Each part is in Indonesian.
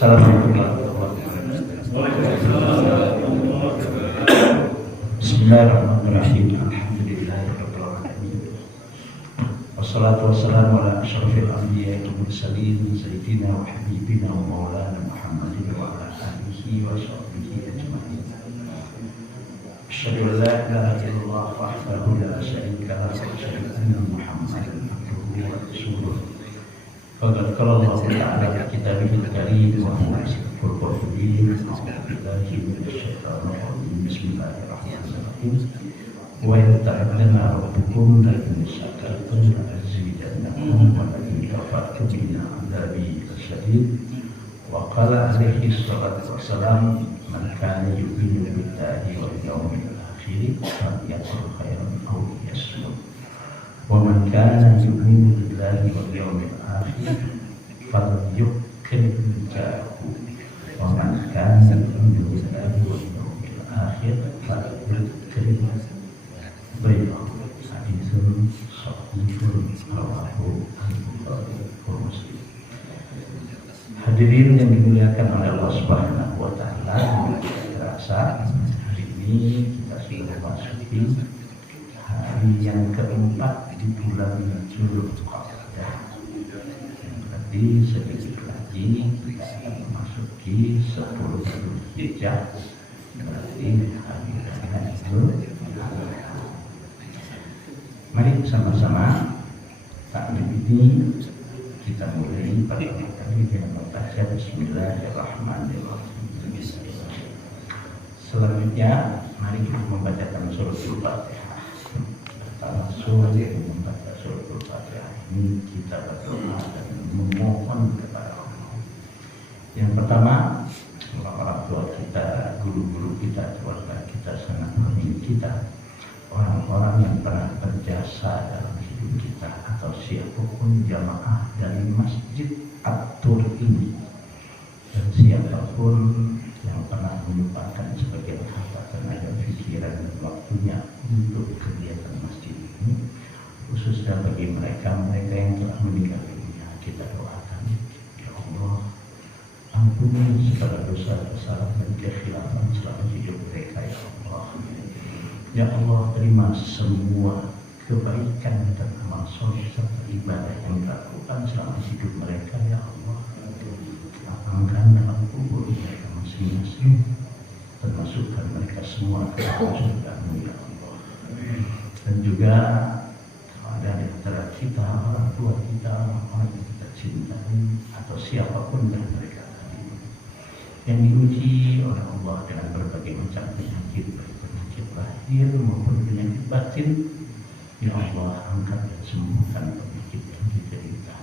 Assalamualaikum warahmatullahi wabarakatuh. Bismillahirrahmanirrahim. Alhamdulillahirabbil alamin. Wassalatu wassalamu ala asyrafil anbiya'i wal mursalin sayyidina wa habibina wa maulana Muhammadin wa ala alihi wa sahbihi ajma'in. Asyhadu an la ilaha illallah wahdahu la syarika lahu wa asyhadu anna Muhammadan abduhu wa rasuluh. Qala Allah Ta'ala fi kitabihil karim wa huwa asyraful qailin. A'udzubillahi minasyaitonir rajim. Bismillahirrahmanirrahim. Wa yata'allana rabbukum la in syakartum la azidannakum wa la in kafartum inna 'adzabi lasyadid. Wa qala alaihi salatu wassalam, man kana yu'minu billahi wal yawmil akhir falyaqul khairan aw liyasmut. Wa man kana yu'minu billahi wal yawmil akhir falyukrim jahu. Wa man kana yu'minu billahi wal yawmil akhir falyukrim bai'ahu. Haditsun sahihun rawahu al-Bukhari wa Muslim. Hadirin yang dimuliakan oleh Allah Subhanahu wa Ta'ala, terasa hari ini kita sudah memasuki hari yang keempat di bulan Dzulqa'dah. Berarti sedikit lagi kita akan memasuki 10 Dzulhijjah. Berarti hari raya Idul Adha. Mari sama-sama takbir ini kita mulai pertama kali dengan membaca Bismillahirrahmanirrahim. Selanjutnya mari kita membacakan surat Al-Fatihah. Langsung membaca surat Al-Fatihah ini kita berdoa dan memohon kepada Allah. Yang pertama, orang tua kita, guru-guru kita, keluarga kita, sanak famili kita, orang-orang yang pernah berjasa dalam hidup kita, atau siapapun jamaah dari Masjid At-Tur ini, dan siapapun yang pernah menyumbangkan sebagian harta, tenaga, pikiran, dan waktunya untuk kegiatan masjid ini, khususnya bagi mereka yang telah meninggal dunia, kita doakan, ya Allah, ampuni segala dosa, kesalahan dan kekhilafan selama hidup mereka, ya Allah. Ya Allah, terima semua kebaikan dan amal soleh serta ibadah yang dilakukan selama hidup mereka, ya Allah. Lapangkan dalam kubur mereka masing-masing, termasukkan mereka semua ke dalam surga-Mu, ya Allah. Dan juga ada di antara kita, orang tua kita, orang yang kita cintai, atau siapapun dari mereka tadi yang diuji oleh Allah dengan berbagai macam penyakit, baik penyakit lahir maupun penyakit batin, ya Allah, angkat dan sembuhkan penyakit yang diderita.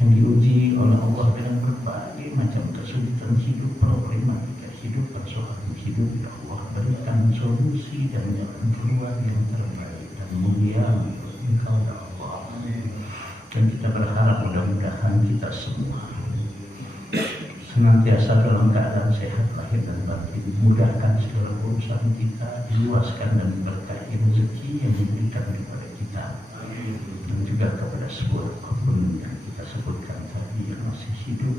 Yang diuji oleh Allah dengan berbagai macam kesulitan hidup, problematika hidup, persoalan hidup, ya Allah, berikan solusi dan jalan keluar yang terbaik dan mulia menurut Engkau, ya Allah. Dan kita berharap mudah-mudahan kita semua senantiasa dalam keadaan sehat lahir dan batin, mudahkan segala urusan kita, diluaskan dan berkahi rezeki yang diberikan kepada kita, dan juga kepada seluruh apapun yang kita sebutkan tadi yang masih hidup.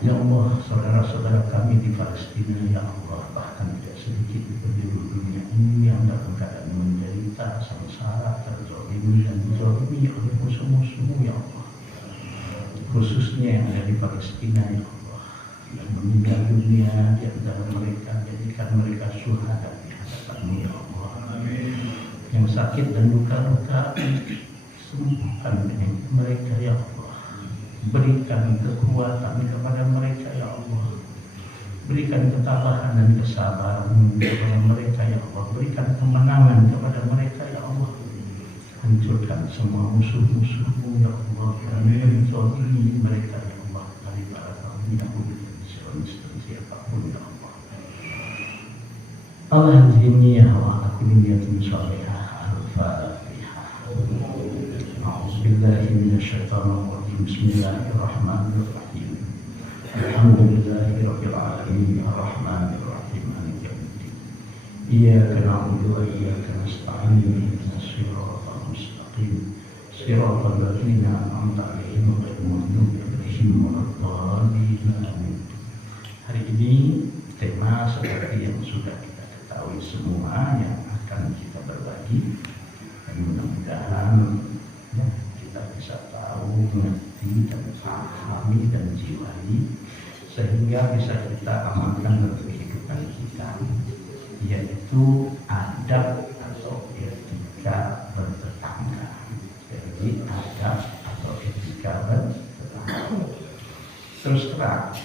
Ya Allah, saudara-saudara kami di Palestina, ya Allah, bahkan tidak sedikit di penjuru dunia ini yang dalam keadaan menderita, sengsara, terzalimi dan dizalimi oleh musuh-musuh, ya Allah. Khususnya yang ada di Palestina, ya Allah, yang meninggal dunia di antara mereka, jadikan mereka syuhada di hadapan-Mu, ya Allah. Yang sakit dan luka-luka, sembuhkan penyakit mereka, ya Allah. Berikan kekuatan kepada mereka, ya Allah. Berikan ketabahan dan kesabaran kepada mereka, ya Allah. Berikan kemenangan kepada mereka, ya Allah. Hancurkan semua musuh-musuh-Mu, ya Allah, dan menzalimi mereka, ya Allah, dari para kaum Yahudi dan Zionis dan siapapun, ya Allah. Al-Hazimiyah wa akuniyatun salihah. Al-Fatihah. A'udzubillahi minasyaitonir rajim. Bismillahirrahmanirrahim. Alhamdulillahi rabbil alamin, arrahmanir rahim, maliki yaumiddin. Iyyaka na'budu wa iyyaka nasta'in. Ihdinas siratal mustaqim. Siratal ladzina an'amta 'alaihim ghairil maghdubi 'alaihim alaihim waladhdallin. Hari ini tema seperti yang sudah kita ketahui semua yang akan kita berbagi, dan mudah-mudahan ya, kita bisa tahu, mengerti dan pahami dan jiwai sehingga bisa kita amalkan dalam kehidupan kita, yaitu adab atau etika bertetangga. Jadi adab atau etika bertetangga. Terus terang,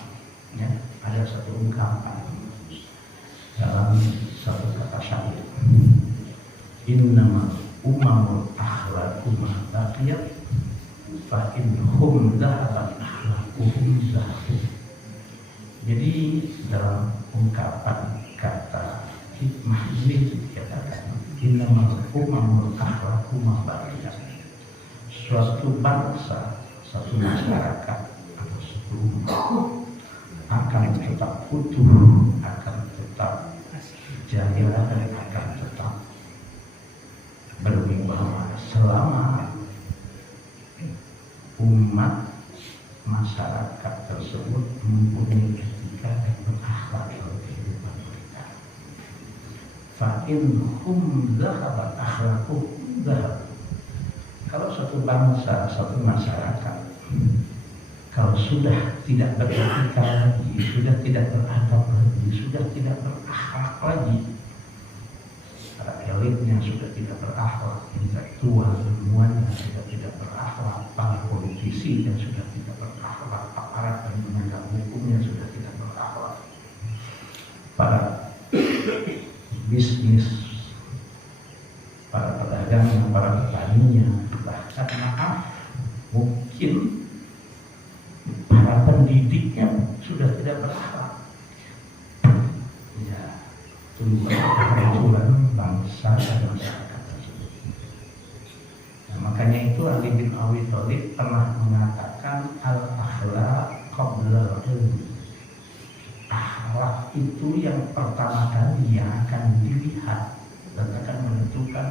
ya, ada satu ungkapan dalam satu kata syair, innamal umamul akhlaqu ma baqiyat fa inhum dhahabat akhlaquhum zahabu. Jadi dalam ungkapan kata hikmah ini dikatakan innamal umamul akhlaqu ma baqiyat. Suatu bangsa, satu masyarakat atau suatu umat akan tetap utuh, akan tetap jaya, dan akan tetap berwibawa selama umat masyarakat tersebut mempunyai etika dan berakhlak dalam kehidupan mereka. Fa in hum dhahabat akhlaquhum dhahab. Kalau satu bangsa, satu masyarakat, kalau sudah tidak beretika lagi, sudah tidak beradab lagi, sudah tidak berakhlak lagi, para elitnya sudah tidak berakhlak, intelektual semuanya sudah tidak berakhlak, para politisi yang sudah tidak berakhlak, aparat dan penegak hukumnya sudah tidak berakhlak, para bisnis, para pedagangnya, para petaninya, bahkan maaf mungkin para pendidiknya sudah tidak berakhlak. Ya, tunggu kehancuran bangsa dan masyarakat tersebut. Nah, makanya itu Ali bin Abi Thalib pernah mengatakan al-akhlaq qabla al-ilm. Akhlak itu yang pertama kali yang akan dilihat dan akan menentukan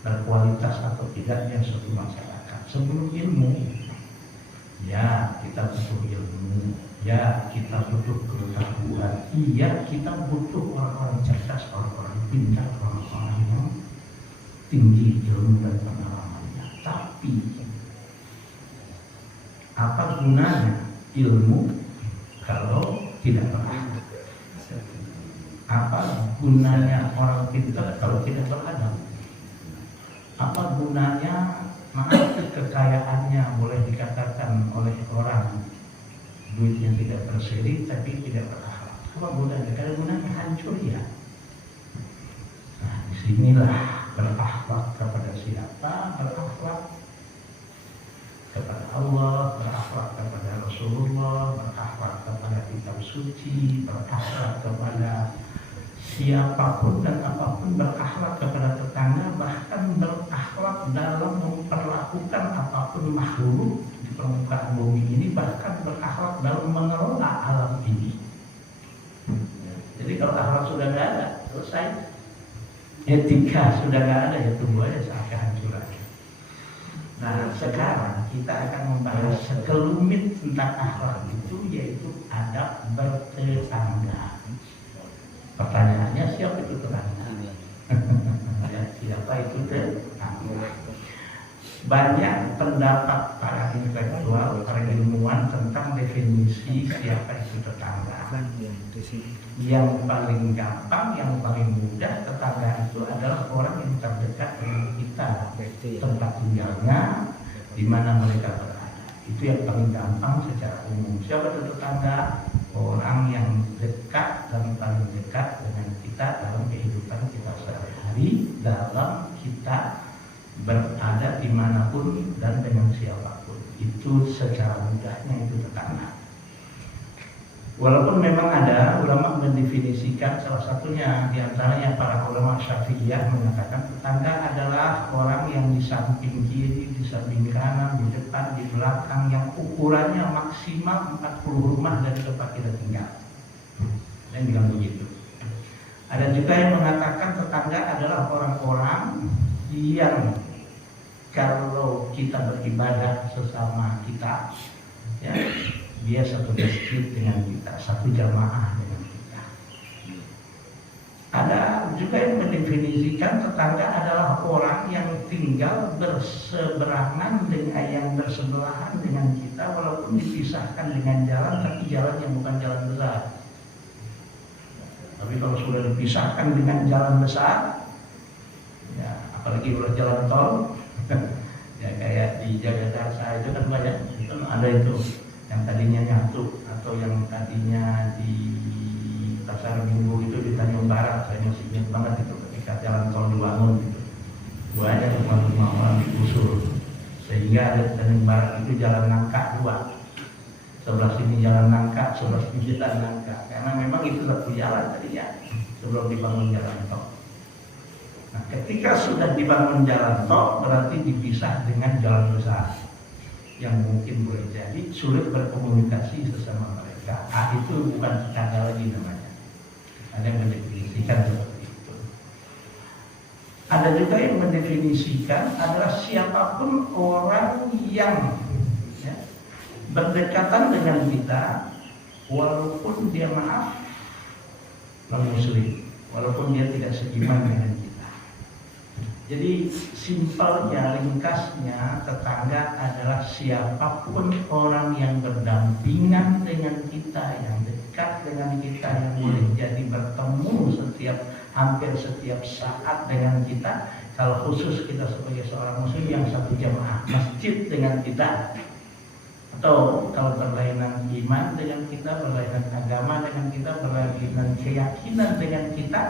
berkualitas atau tidaknya suatu masyarakat sebelum ilmu. Ya, kita butuh ilmu, ya kita butuh pengetahuan, iya kita butuh orang-orang cerdas, orang-orang pintar, orang-orang yang tinggi ilmu dan pengalamannya. Tapi apa gunanya ilmu kalau tidak berakhlak? Apa gunanya orang pintar kalau tidak beradab? Apa gunanya kekayaannya boleh dikatakan oleh orang duitnya tidak berseri tapi tidak berakhlak? Apa gunanya? Karena gunanya hancur ya. Nah, disinilah berakhlak kepada siapa? Berakhlak kepada Allah, berakhlak kepada Rasulullah, berakhlak kepada kitab suci, berakhlak kepada siapapun dan apapun, berakhlak kepada tetangga, bahkan berakhlak dalam memperlakukan apapun makhluk di permukaan bumi ini, bahkan berakhlak dalam mengelola alam ini. Jadi kalau akhlak sudah nggak ada, selesai. Etika sudah nggak ada, ya tunggu aja sampai kehancuran. Nah, sekarang kita akan membahas sekelumit tentang akhlak itu, yaitu adab bertetangga. Pertanyaannya, siapa itu tetangga? Ya, siapa itu tetangga? Banyak pendapat para intelektual, para ilmuwan tentang definisi siapa itu tetangga. Yang paling gampang, yang paling mudah, tetangga itu adalah orang yang terdekat dengan kita, tempat tinggalnya, di mana mereka berada. Itu yang paling gampang secara umum. Siapa itu tetangga? Orang yang dekat dan paling dekat dengan kita dalam kehidupan kita sehari-hari, dalam kita berada dimanapun dan dengan siapapun. Itu secara mudahnya itu tetangga. Walaupun memang ada ulama mendefinisikan, salah satunya diantaranya para ulama Syafi'iyah mengatakan tetangga adalah orang yang di samping kiri, di samping kanan, di depan, di belakang, yang ukurannya maksimal 40 rumah dari tempat kita tinggal. Dan bilang begitu. Ada juga yang mengatakan tetangga adalah orang-orang yang kalau kita beribadah sesama kita, ya, dia satu masjid dengan kita, satu jamaah dengan kita. Ada juga yang mendefinisikan tetangga adalah orang yang tinggal berseberangan dengan yang bersebelahan dengan kita, walaupun dipisahkan dengan jalan, tapi jalan yang bukan jalan besar. Tapi kalau sudah dipisahkan dengan jalan besar, ya apalagi udah jalan tol, ya kayak di Jakarta itu kan banyak, itu ada itu yang tadinya nyatu atau yang tadinya di Pasar Minggu itu di Tanjung Barat, saya masih ingat banget itu ketika jalan tol dibangun gitu, banyak rumah-rumah orang digusur, sehingga ada Tanjung Barat itu jalan nangka dua, sebelah sini jalan nangka, sebelah sini jalan nangka, karena memang itu satu jalan tadinya sebelum dibangun jalan tol. Nah, ketika sudah dibangun jalan tol, berarti dipisah dengan jalan besar yang mungkin boleh jadi sulit berkomunikasi sesama mereka. Itu bukan tetangga lagi namanya. Ada yang mendefinisikan seperti itu. Ada juga yang mendefinisikan adalah siapapun orang yang ya, berdekatan dengan kita, walaupun dia maaf non-muslim, walaupun dia tidak seiman dengan kita. Jadi simpelnya, ringkasnya, tetangga adalah siapapun orang yang berdampingan dengan kita, yang dekat dengan kita, yang boleh jadi bertemu hampir setiap saat dengan kita. Kalau khusus kita sebagai seorang muslim yang satu jamaah masjid dengan kita, atau kalau berlainan iman dengan kita, berlainan agama dengan kita, berlainan keyakinan dengan kita,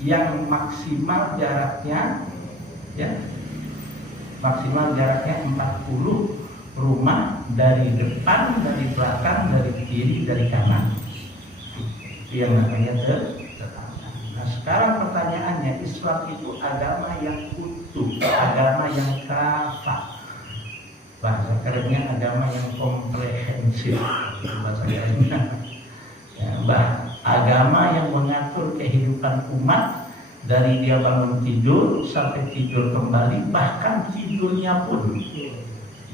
yang maksimal jaraknya ya, maksimal jaraknya 40 rumah dari depan, dari belakang, dari kiri, dari kanan. Itu yang namanya tetangga. Nah, sekarang pertanyaannya, Islam itu agama yang utuh, agama yang kafah. Bahasa kerennya agama yang komprehensif, bahasa kerennya. Ya, agama yang mengatur kehidupan umat dari dia bangun tidur sampai tidur kembali, bahkan tidurnya pun,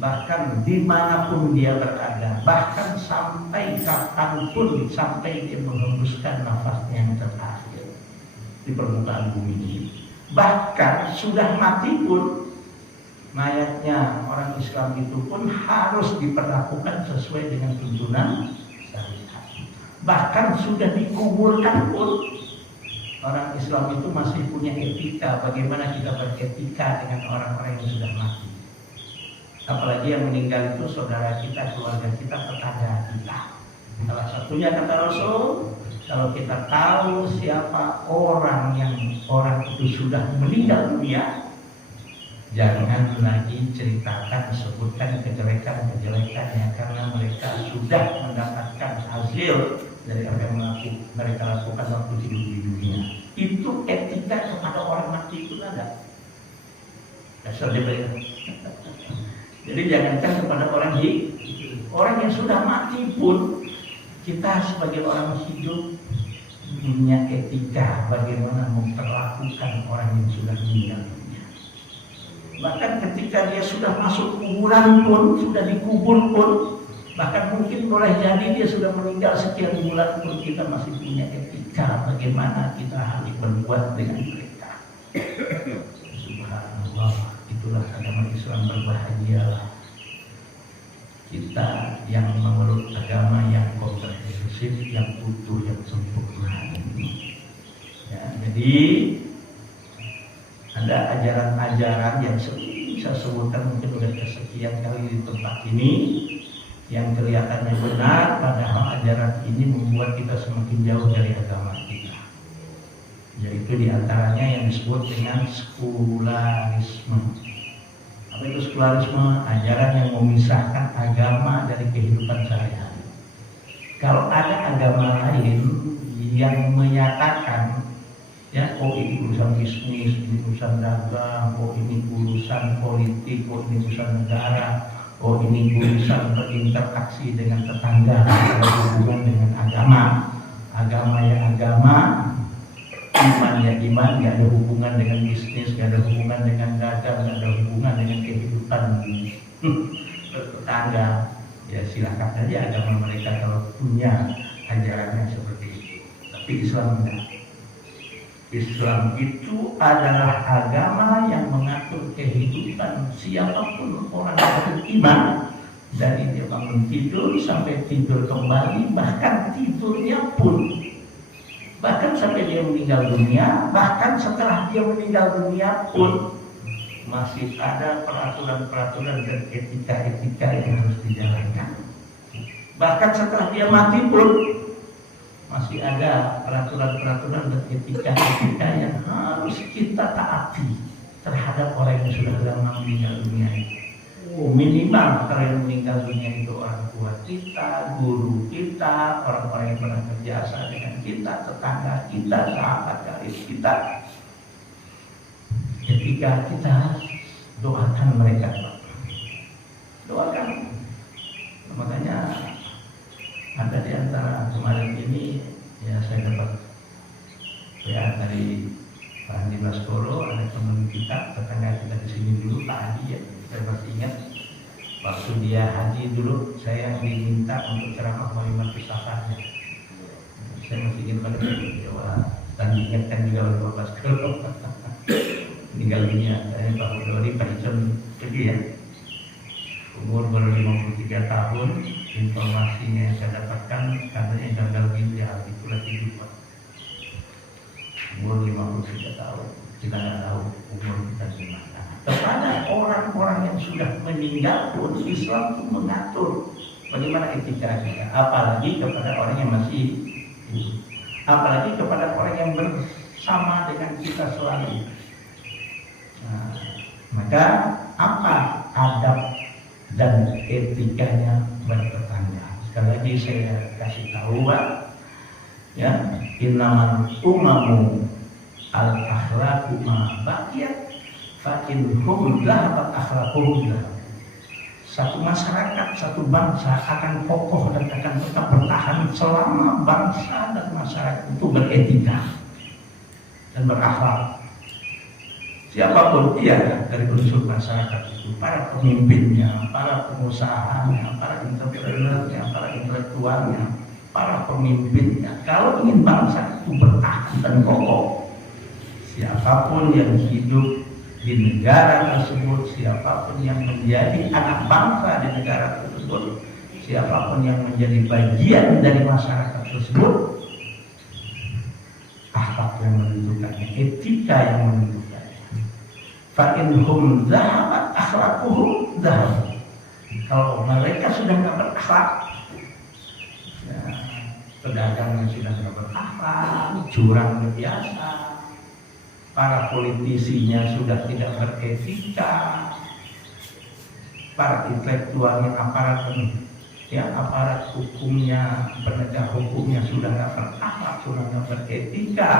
bahkan dimanapun dia berada, bahkan sampai kapanpun, sampai dia menghembuskan nafasnya yang terakhir di permukaan bumi ini. Bahkan sudah mati pun, mayatnya orang Islam itu pun harus diperlakukan sesuai dengan tuntunan syariat. Bahkan sudah dikuburkan pun, orang Islam itu masih punya etika, bagaimana kita beretika dengan orang-orang yang sudah mati. Apalagi yang meninggal itu saudara kita, keluarga kita, tetangga kita. Salah satunya kata Rasul, kalau kita tahu siapa orang itu sudah meninggal dunia, jangan lagi ceritakan, sebutkan kejelekan-kejelekannya, karena mereka sudah mendapatkan hasil dari apa yang mereka lakukan waktu hidup di dunia. Itu etika kepada orang mati itu ada. Dasar dia. Jadi jangankan kepada orang hidup, orang yang sudah mati pun, kita sebagai orang hidup punya etika bagaimana memperlakukan orang yang sudah meninggal dunia. Bahkan ketika dia sudah masuk kuburan pun, sudah dikubur pun, bahkan mungkin boleh jadi dia sudah meninggal sekian bulan pun, kita masih punya etika bagaimana kita harus berbuat dengan mereka. Subhanallah, itulah agama Islam. Berbahagialah kita yang memeluk agama yang komprehensif, yang utuh, yang sempurna ini. Ya, jadi ada ajaran-ajaran yang sering saya sebutkan, mungkin sudah kesekian kali di tempat ini, yang kelihatannya benar, padahal ajaran ini membuat kita semakin jauh dari agama kita. Yaitu diantaranya yang disebut dengan sekularisme. Apa itu sekularisme? Ajaran yang memisahkan agama dari kehidupan sehari-hari. Kalau ada agama lain yang menyatakan, ya, oh ini urusan bisnis, ini urusan dagang, oh ini urusan politik, oh ini urusan negara, oh ini urusan berinteraksi dengan tetangga, ada hubungan dengan agama. Agama ya agama, iman ya iman, gak ada hubungan dengan bisnis, gak ada hubungan dengan dagang, gak ada hubungan dengan kehidupan bertetangga. Ya silakan saja agama mereka kalau punya ajarannya seperti itu. Tapi Islam enggak. Islam itu adalah agama yang mengatur kehidupan siapapun orang yang beriman, dari dia bangun tidur sampai tidur kembali, bahkan tidurnya pun, bahkan sampai dia meninggal dunia, bahkan setelah dia meninggal dunia pun masih ada peraturan-peraturan dan etika-etika yang harus dijalankan. Bahkan setelah dia mati pun masih ada peraturan-peraturan dan etika-etika yang harus kita taati terhadap orang yang sudah lama meninggal dunia itu. Minimal kalau yang meninggal dunia itu orang tua kita, guru kita, orang-orang yang pernah berjasa dengan kita, tetangga kita, sahabat karib kita. Ketika kita doakan mereka, doakan. Makanya ada di antara kemarin ini ya saya dapat ya dari Pak Andi Baskoro, ada teman kita, tetangga kita di sini dulu, Pak Andi ya, saya masih ingat waktu dia haji dulu saya diminta untuk ceramah Malimah Pustakaannya. Saya masih ingat pada Jawa dan diingatkan juga oleh Pak Baskoro. Meninggal dunia, saya Pak Budori, Pak Icon pergi ya. Umur baru 53 tahun, informasinya yang saya dapatkan katanya gagal ginjal, itulah hidup Pak. Umur 53 tahun, kita nggak tahu umur kita gimana. Kepada orang-orang yang sudah meninggal pun Islam itu mengatur bagaimana etika kita, apalagi kepada orang yang masih hidup, apalagi kepada orang yang bersama dengan kita selalu. Nah, maka apa adab dan etikanya bertetangga? Sekali lagi saya kasih tahu Pak, ya, innamal umamu al akhlaqu ma baqiyat fa in hum dhahabat akhlaquhum dhahab. Satu masyarakat, satu bangsa akan kokoh dan akan tetap bertahan selama bangsa dan masyarakat itu beretika dan berakhlak. Siapapun dia dari unsur masyarakat itu, para pemimpinnya, para pengusahanya, para entrepreneurnya, para intelektualnya, para pemimpinnya, kalau ingin bangsa itu bertahan dan kokoh, siapapun yang hidup di negara tersebut, siapapun yang menjadi anak bangsa di negara tersebut, siapapun yang menjadi bagian dari masyarakat tersebut, akhlak yang menentukannya, etika yang menentukannya. Fa in hum dhahabat akhlaquhum dhahab. Kalau mereka sudah tidak berakhlak, ya, pedagang yang sudah tidak berakhlak, curang biasa, para politisinya sudah tidak beretika, para intelektualnya, aparat hukumnya, penegak hukumnya sudah tidak berakhlak, sudah tidak beretika.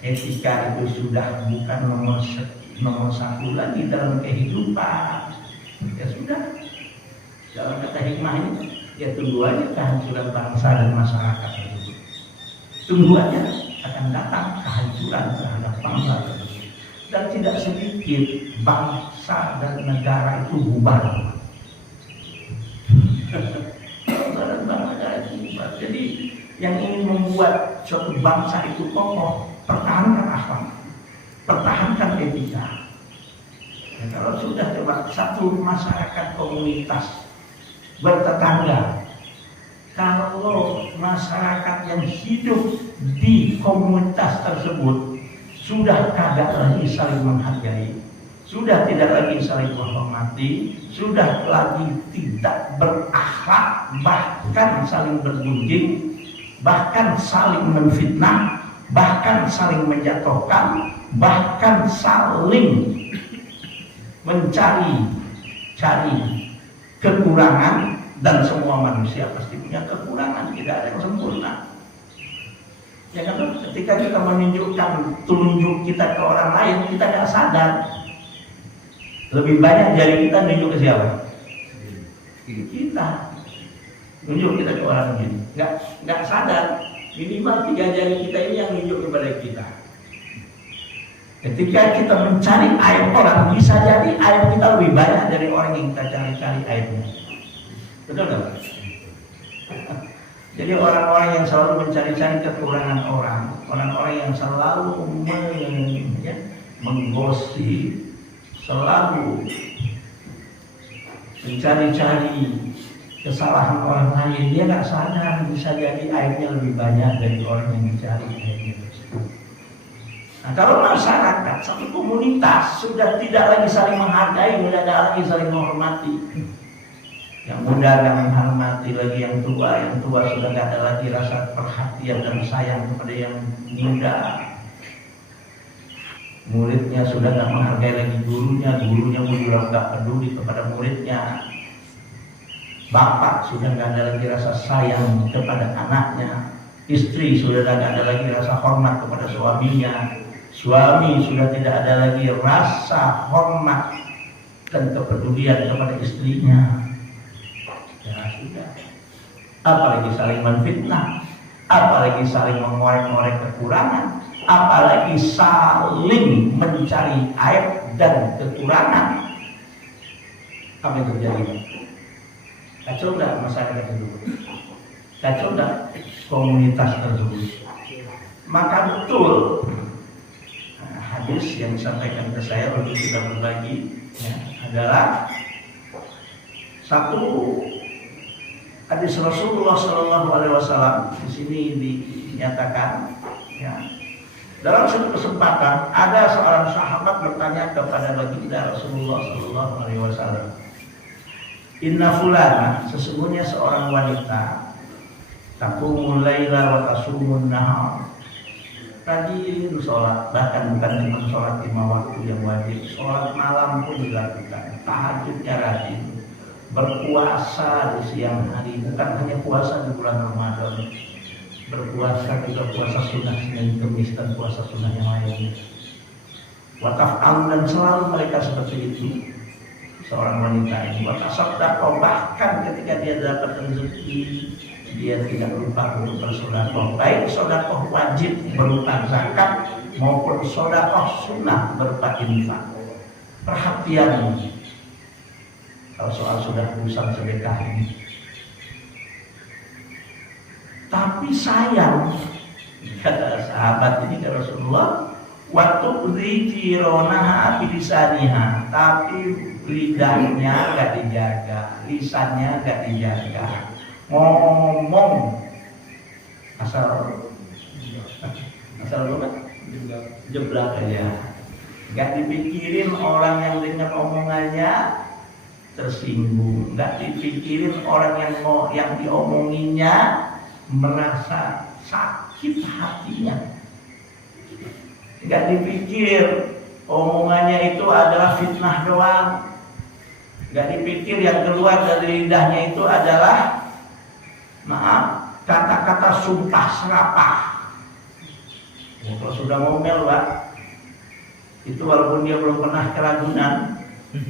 Etika itu sudah bukan nomor satu lagi dalam kehidupan. Ya sudah, dalam kata hikmah ini, ya tunggu aja kehancuran bangsa dan masyarakat tersebut. Tunggu aja akan datang kehancuran terhadap bangsa tersebut. Dan tidak sedikit bangsa dan negara itu bubar. Jadi yang ingin membuat suatu bangsa itu kokoh, pertahankan akhlak, pertahankan etika. Ya, kalau sudah coba satu masyarakat komunitas bertetangga, kalau masyarakat yang hidup di komunitas tersebut sudah kagak lagi saling menghargai, sudah tidak lagi saling menghormati, sudah lagi tidak berakhlak, bahkan saling bergunjing, bahkan saling menfitnah, bahkan saling menjatuhkan, bahkan saling mencari kekurangan, dan semua manusia pasti punya kekurangan, tidak ada yang sempurna. Ya kan, ketika kita menunjukkan telunjuk kita ke orang lain, kita tidak sadar. Lebih banyak jari kita nunjuk ke siapa? Kita nunjuk kita ke orang lain, nggak sadar. Minimal 3 jari kita ini yang nunjuk kepada kita. Ketika kita mencari aib orang, bisa jadi aib kita lebih banyak dari orang yang kita cari-cari aibnya. Betul nggak? Jadi orang-orang yang selalu mencari-cari kekurangan orang-orang yang selalu menggosip, selalu mencari-cari kesalahan orang lain, dia nggak sadar bisa jadi aibnya lebih banyak dari orang yang dicari aibnya. Nah, kalau masyarakat satu komunitas sudah tidak lagi saling menghargai, tidak ada lagi saling menghormati, yang muda nggak menghormati lagi yang tua sudah nggak ada lagi rasa perhatian dan sayang kepada yang muda, muridnya sudah nggak menghargai lagi gurunya sudah nggak peduli kepada muridnya, bapak sudah nggak ada lagi rasa sayang kepada anaknya, istri sudah nggak ada lagi rasa hormat kepada suaminya, suami sudah tidak ada lagi rasa hormat dan kepedulian kepada istrinya. Ya sudah, apalagi saling menfitnah, apalagi saling mengorek-ngorek kekurangan, apalagi saling mencari aib dan kekurangan. Apa yang terjadi? Kacau enggak masyarakat itu? Kacau enggak komunitas tersebut? Maka betul hadis yang disampaikan ke saya waktu kita berbagi adalah satu hadis Rasulullah SAW. Di sini dinyatakan, dalam satu kesempatan ada seorang sahabat bertanya kepada baginda Rasulullah SAW, inna fulana, sesungguhnya seorang wanita, taqumul laila wa tasumun nahar, rajin sholat, bahkan bukan cuma sholat 5 waktu yang wajib, sholat malam pun dilakukan, tahajudnya rajin, berpuasa di siang hari, bukan hanya puasa di bulan Ramadan, berpuasa juga puasa sunnah Senin Kemis dan puasa sunnah yang lainnya. Wataf'al, dan selalu mereka seperti itu. Seorang wanita ini watasodaqah, bahkan ketika dia dapat rezeki dia tidak lupa untuk bersedekah, baik sedekah wajib berupa zakat maupun sedekah sunnah berupa infak. Perhatian kalau soal sudah urusan sedekah ini. Tapi sayang, kata sahabat ini ke Rasulullah, waktu zikironaha bilisaniha, tapi lidahnya gak dijaga, lisannya gak dijaga, ngomong asal apa? Jeblak aja, gak dipikirin orang yang dengar omongannya tersinggung, gak dipikirin orang yang diomonginya merasa sakit hatinya, gak dipikir omongannya itu adalah fitnah doang, gak dipikir yang keluar dari lidahnya itu adalah kata-kata sumpah serapah. Kalau sudah ngomel Pak, itu walaupun dia belum pernah ke Ragunan,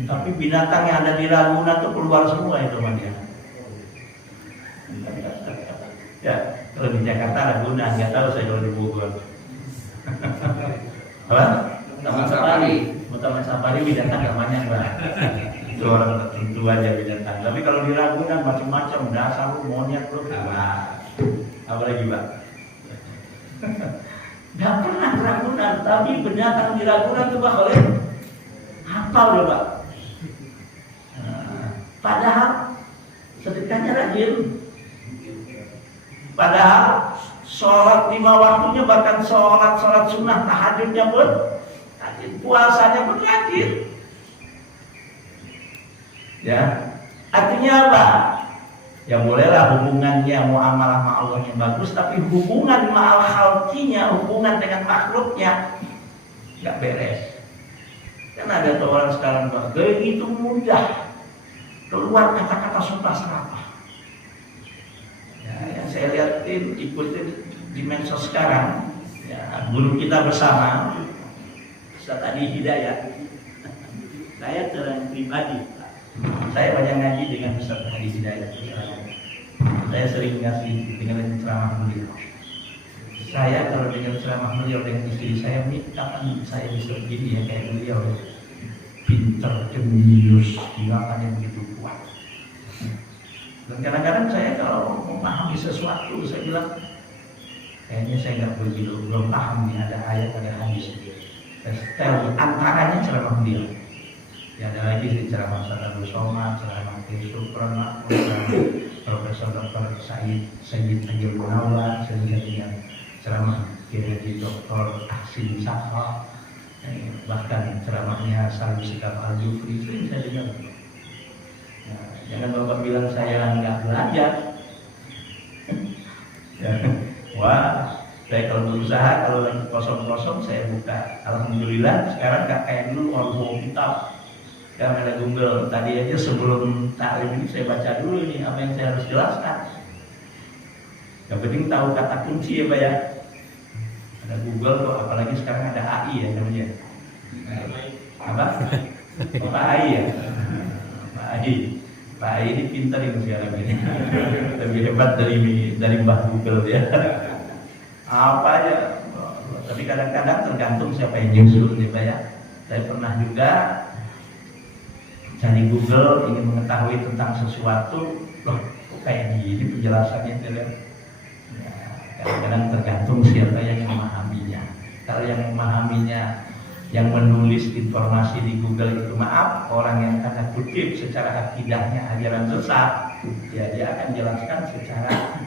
tapi binatang yang ada di Ragunan itu keluar semua itu sama dia. Ya, kalau di Jakarta Ragunan, nggak tahu saya kalau di Bogor. Apa? Taman safari binatang nggak banyak Pak. Itu orang tertentu aja binatang. Tapi kalau di Ragunan macam-macam, dasar lu monyet lu. Apa lagi Pak? Nggak pernah ke Ragunan, tapi binatang di Ragunan coba kalian hafal ya Pak. Padahal sedekahnya rajin. Padahal sholat 5 waktunya, bahkan sholat sunnah tahajudnya pun rajin, puasanya pun rajin. Ya, artinya apa? Ya bolehlah hubungannya muamalah sama Allah yang bagus, tapi hubungan ma'al khalqinya, hubungan dengan makhluknya nggak beres. Kan ada tuh orang sekarang begitu mudah keluar kata-kata sumpah serapah. Ya, yang saya lihatin, ikutin di medsos sekarang, ya, guru kita bersama Ustaz Adi Hidayat. Saya terang pribadi, saya banyak ngaji dengan Ustaz Adi Hidayat. Saya sering ngasih dengan ceramah beliau. Saya kalau dengan ceramah beliau dengan istri saya, ini kapan saya bisa begini ya kayak beliau, pinter, jenius, gerakannya begitu kuat. Dan kadang-kadang saya kalau memahami sesuatu, saya bilang kayaknya saya nggak belum paham nih, ada ayat, ada hadis. Setel antaranya ceramah beliau. Ya ada lagi di ceramah Ustaz Abdul Somad, ceramah Syukron Mahmud, Profesor Dr. Sayyid Agil Munawar, sehingga ceramah Kiai Dr. Ahsin Safa, bahkan ceramahnya Salim Sikap Al-Jufri sering saya dengar. Nah, jangan Bapak bilang saya nggak belajar. Ya. Wah, saya kalau berusaha, kalau lagi kosong-kosong saya buka. Alhamdulillah sekarang nggak kayak dulu mau kitab. Sekarang ada Google. Tadi aja sebelum taklim ini saya baca dulu nih apa yang saya harus jelaskan. Yang penting tahu kata kunci ya Pak ya. Ada Google kok, apalagi sekarang ada AI ya namanya. Apa? Oh, Pak AI ya. Pak AI. Pak AI ini pintar ini sekarang ini. Lebih hebat dari Mbah Google ya. Apa aja. Tapi kadang-kadang tergantung siapa yang nyusul nih Pak ya. Saya pernah juga cari Google ingin mengetahui tentang sesuatu, loh kok kayak gini penjelasannya ya. Kadang-kadang tergantung siapa yang memahaminya. Kalau yang memahaminya, yang menulis informasi di Google itu maaf, orang yang tanda kutip secara akidahnya ajaran sesat, ya dia akan jelaskan secara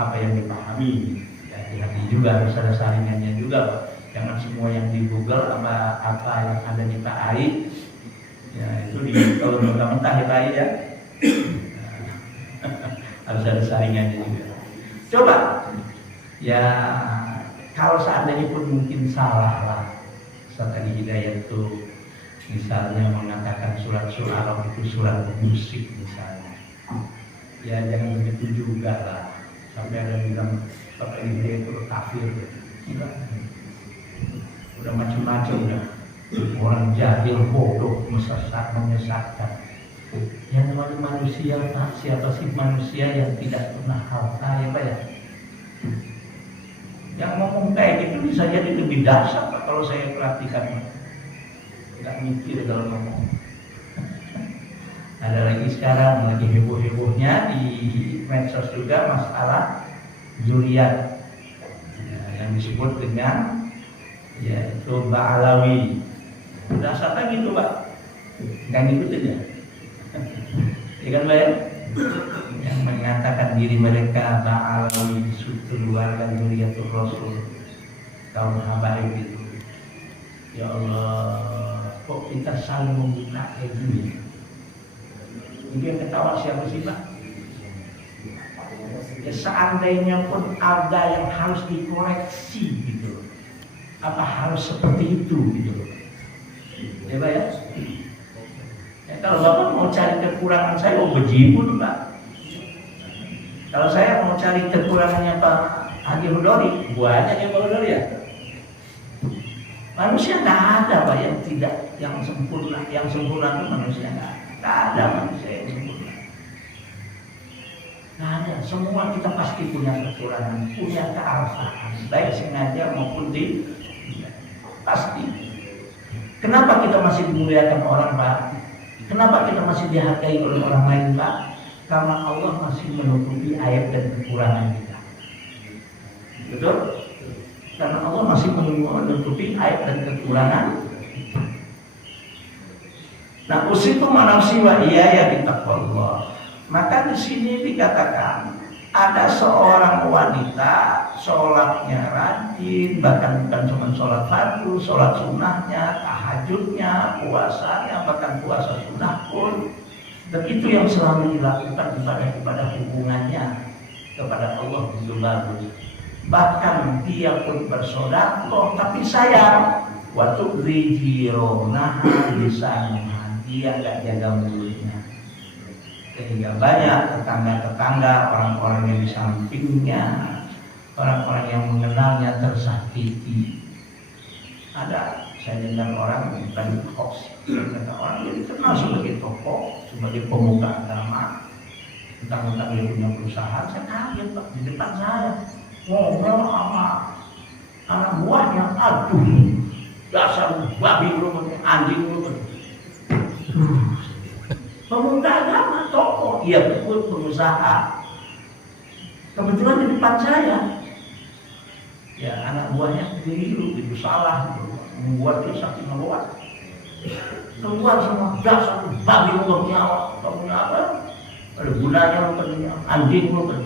apa yang dipahami. Ya, hati juga harus ada saringannya juga. Jangan semua yang di Google apa yang ada di Pak AI, ya itu di kalau mentah-mentah ya Pak AI ya. Harus ada saringannya juga. Coba. Ya kalau seandainya pun mungkin salah lah, seperti Hidayat itu misalnya mengatakan surat Al-Araf itu surat musik misalnya, ya jangan begitu juga lah. Sampai ada bilang Bapak Hidayat itu kafir, gila. Udah macam-macam dah. Orang jahil bodoh menyesatkan. Yang namanya manusia, siapa sih manusia yang tidak pernah harta ya Pak ya? Yang ngomong kayak gitu bisa jadi lebih dahsyat Pak kalau saya perhatikan. Nggak mikir kalau ngomong. Ada lagi sekarang lagi heboh-hebohnya di medsos juga masalah zuriat ya, yang disebut dengan yaitu Ba'alawi. Dahsyat lagi tuh Pak. Nggak ngikutin ya. Ya kan Pak ya? Yang mengatakan diri mereka Ba'alawi, keluarga Zuriatul Rasul, kaum habaib itu. Ya Allah, kok kita saling membuka kayak gini? Ini yang ketawa siapa sih Pak? Ya seandainya pun ada yang harus dikoreksi gitu, apa harus seperti itu gitu? Ya Pak ya? Ya kalau Bapak mau cari kekurangan saya, mau bejibun Pak. Kalau saya mau cari kekurangannya Pak Haji Hudori, banyak yang Pak Hudori ya. Manusia nggak ada Pak yang sempurna. Yang sempurna itu manusia nggak ada manusia yang sempurna. Nggak ada. Semua kita pasti punya kekurangan, punya kealfaan, baik sengaja maupun pasti. Kenapa kita masih dimuliakan orang Pak? Kenapa kita masih dihargai oleh orang lain Pak? Karena Allah masih menutupi aib dan kekurangan kita. Betul? Karena Allah masih menutupi aib dan kekurangan kita. Nah, usitu manafsi wa iya ya Allah. Maka di sini dikatakan ada seorang wanita sholatnya rajin, bahkan bukan cuma sholat fardu, sholat sunnahnya, tahajudnya, puasanya, bahkan puasa sunnah pun. Dan itu yang selalu dilakukan kepada hubungannya kepada Allah itu bagus. Bahkan dia pun bersedekah, tapi sayang waktu rijirona lisanah, dia gak jaga mulutnya. Sehingga banyak tetangga-tetangga, orang-orang yang di sampingnya, orang-orang yang mengenalnya tersakiti. Ada saya dengar orang bukan hoax, orang yang dikenal sebagai tokoh, sebagai pemuka agama, tentang dia punya perusahaan. Saya kaget Pak, di depan saya ngobrol sama anak buahnya, aduh dasar babi lu, anjing lu. pemuka agama, tokoh, iya betul, pengusaha. Kebetulan di depan saya, ya anak buahnya keliru, itu salah, membuat dia sakit membuat. Keluar semua dasar babi mau nyawa, kamu apa? Ada gunanya untuk anjing untuk.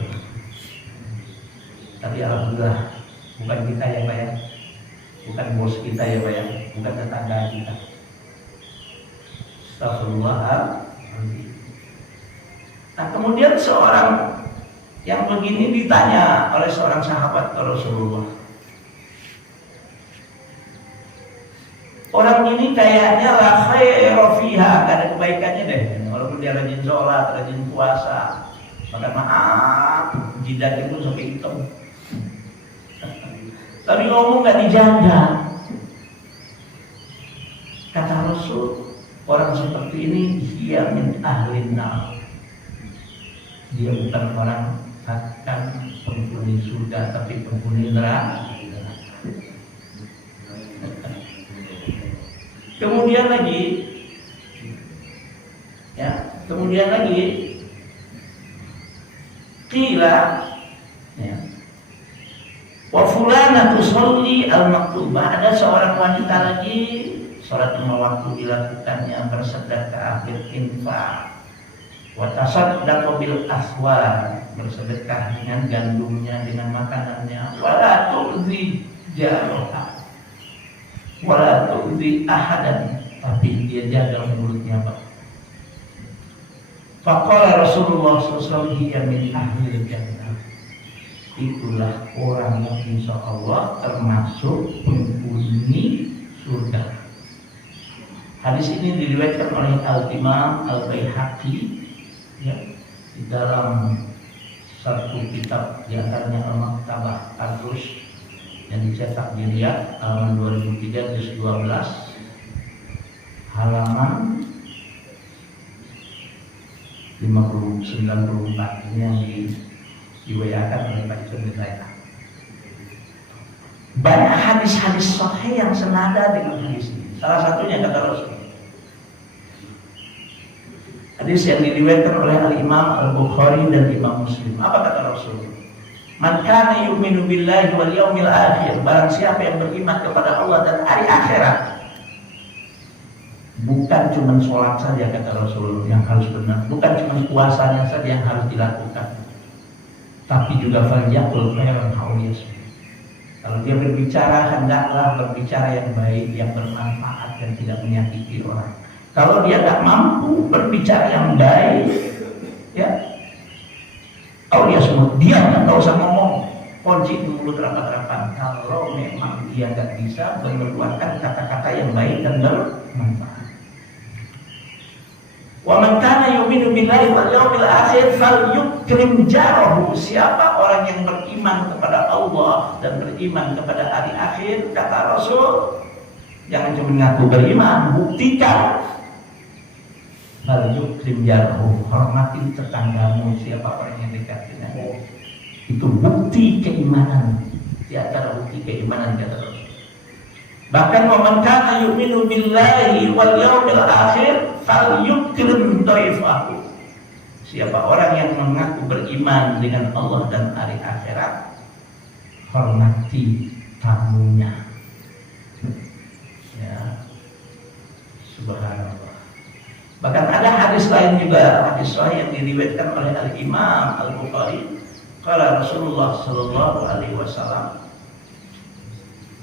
Tapi alhamdulillah bukan kita yang bayar, bukan bos kita yang bayar, bukan tetangga kita. Astagfirullahaladzim. Nah kemudian seorang yang begini ditanya oleh seorang sahabat Rasulullah. Orang ini kayaknya la khaira fiha, gak ada kebaikannya deh. Walaupun dia rajin sholat, rajin puasa, maka maaf, jidatnya pun sampai hitam. Tapi ngomong gak dijaga. Kata Rasul, orang seperti ini dia min ahlin nar. Dia bukan orang akan penghuni surga, tapi penghuni neraka. Kemudian lagi, qila, ya, wa fulana tusalli al-maktubah. Ada seorang wanita lagi, salat lima waktu dilakukannya, bersedekah bil infaq, wa tasaddaqu bil aswar, bersedekah dengan gandumnya, dengan makanannya, wala tu'zi jarha, wala tu'zi ahadan, tapi dia jaga mulutnya, Pak. Faqala Rasulullah SAW, hiya min ahlil jannah. Itulah orang yang insya Allah termasuk penghuni surga. Hadis ini diriwayatkan oleh Al-Imam Al-Baihaqi, ya, di dalam satu kitab di antaranya Al-Maktabah Al-Rus yang dicetak di Riyadh halaman 2003 juz 12 halaman 94. Ini yang diwayakan oleh Pak Ibn Zainah. Banyak hadis-hadis sahih yang senada dengan hadis ini. Salah satunya kata Rasul, hadis yang diriwayatkan oleh Al-Imam Al-Bukhari dan Imam Muslim. Apa kata Rasul? Man kana yu'minu billahi wal yawmil akhir, barang siapa yang beriman kepada Allah dan hari akhirat. Bukan cuma sholat saja kata Rasul yang harus benar, bukan cuma puasanya saja yang harus dilakukan, tapi juga falyaqul khairan aw liyasmut. Kalau dia berbicara, hendaklah berbicara yang baik, yang bermanfaat dan tidak menyakiti orang. Kalau dia tak mampu berbicara yang baik, ya, aw liyasmut, dia nggak usah ngomong, kunci mulut rapat-rapat. Kalau memang dia nggak bisa mengeluarkan kata-kata yang baik dan bermanfaat. Wa man kana yu'minu billahi wal yawmil akhir falyukrim jarahu. Siapa orang yang beriman kepada Allah dan beriman kepada hari akhir, kata Rasul, jangan cuma ngaku beriman, buktikan. Falyukrim jarahu, hormati tetanggamu, siapa orang yang dekat denganmu. Itu bukti keimanan, di antara bukti keimanan kata Rasul. Bahkan wa man kana yu'minu billahi wal yawmil akhir falyukrim dhaifahu. Siapa orang yang mengaku beriman dengan Allah dan hari akhirat, hormati tamunya. Ya, subhanallah. Bahkan ada hadis lain juga, hadis sahih yang diriwayatkan oleh Al-Imam Al-Bukhari. Qala Rasulullah sallallahu alaihi wasallam.